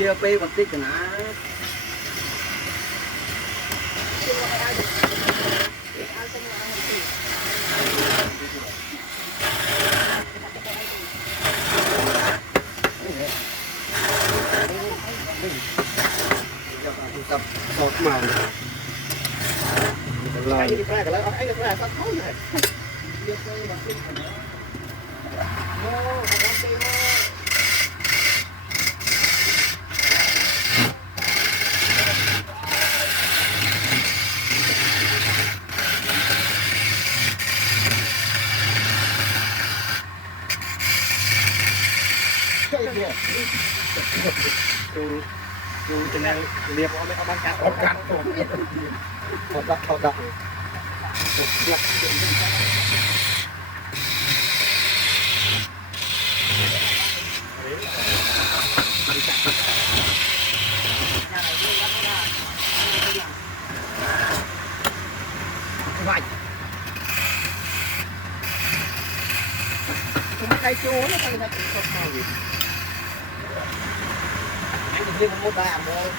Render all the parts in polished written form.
Chia pe một tí cái ná. Tập một màu. Cái gì ra cái đó anh được ra sắp thấu này. Chia pe một tí cái ná. No, không có tiền đâu. Dù từ này liệp họ bán cá họ cắt họ đặt vậy cái cây chua nó phải là không gì anh đi một đàn thôi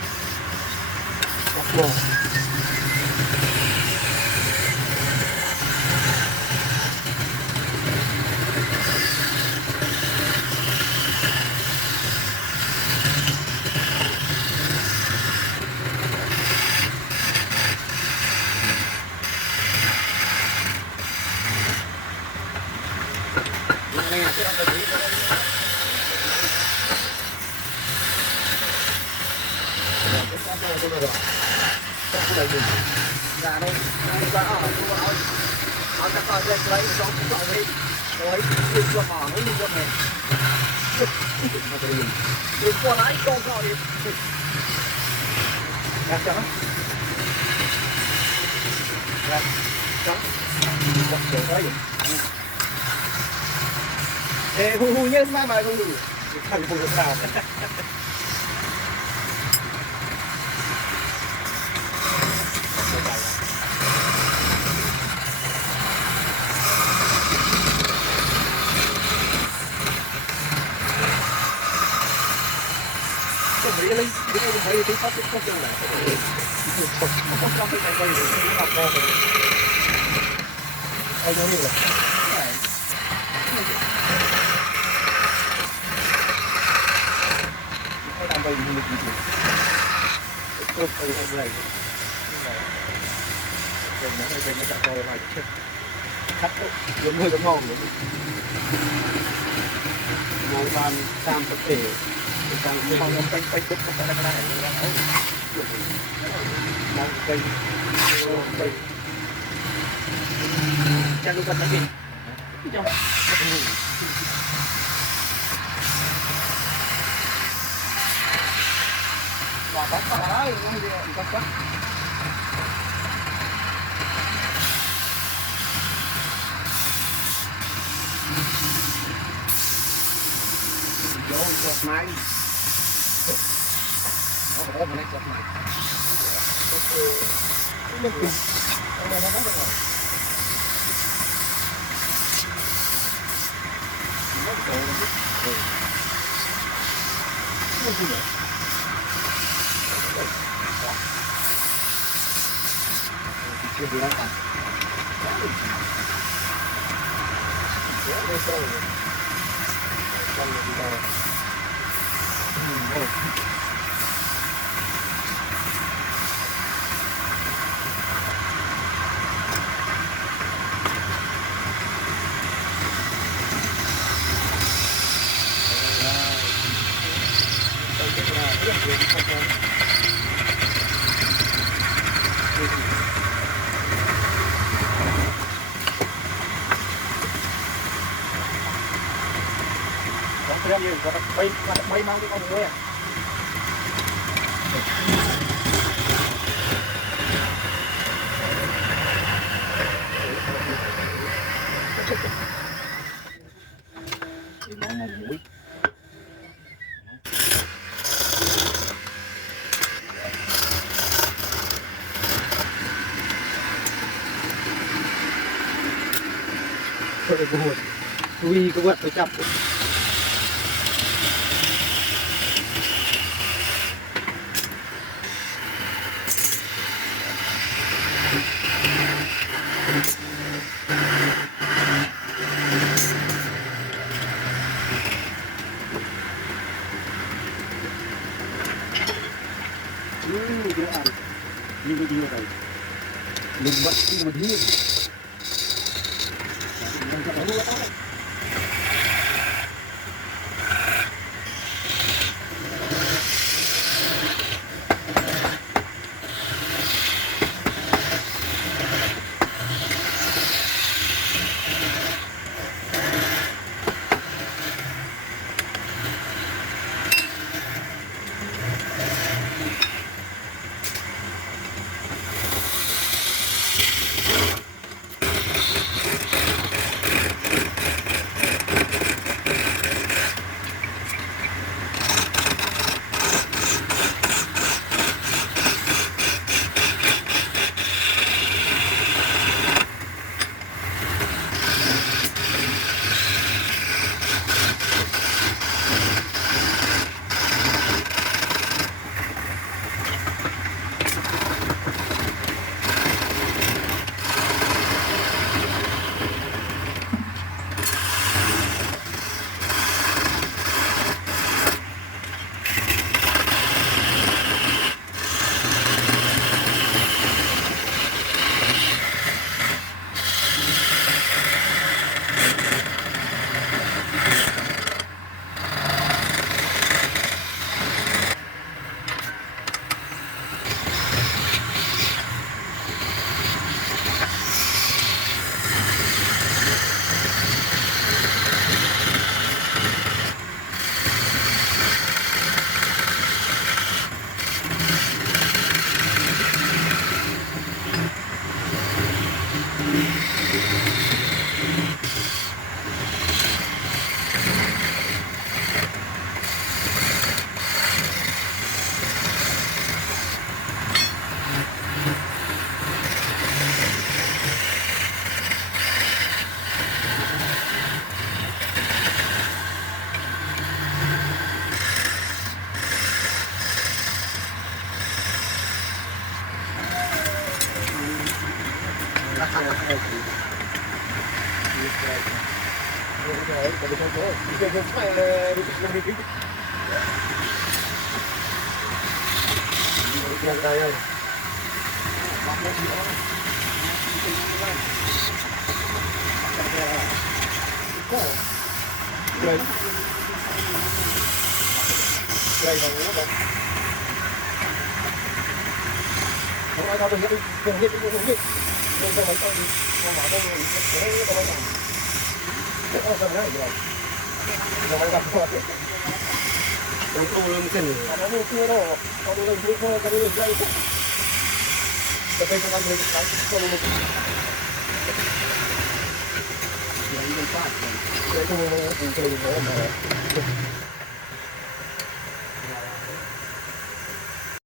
ra đây ra ở các con lên lấy xong xong đi rồi đi qua mỏ nó đi qua này đi qua lái con rồi ra cho nó ra cho một chỗ đấy ê hu hu nhớ mai mà không đủ thằng phụ được nào đi lên đi lên thấy tí phát không chân này không trong cái cây này nó học ra rồi ai nói như là cái làm bầy như một gì tốt bầy hôm nay rồi nó chặt coi vài chiếc cắt giống hơi giống ngon nữa màu vàng tam tập thể càng không có cây cúc không có này đang cây cha lúc ăn cái gì trong và bắt vào đấy không gì bắt vô chọt máy nó này chọt máy nó không được rồi nó đổ rồi nó gì vậy chưa được ăn đây sao rồi con đi đâu Hãy subscribe cho kênh Ghiền Mì Gõ để không bỏ lỡ những video hấp dẫn. Vì các bạn phải chặt Giraan. Ligo-ligo tayo. Lumbat yung madhir. Ang kakaluwa tayo.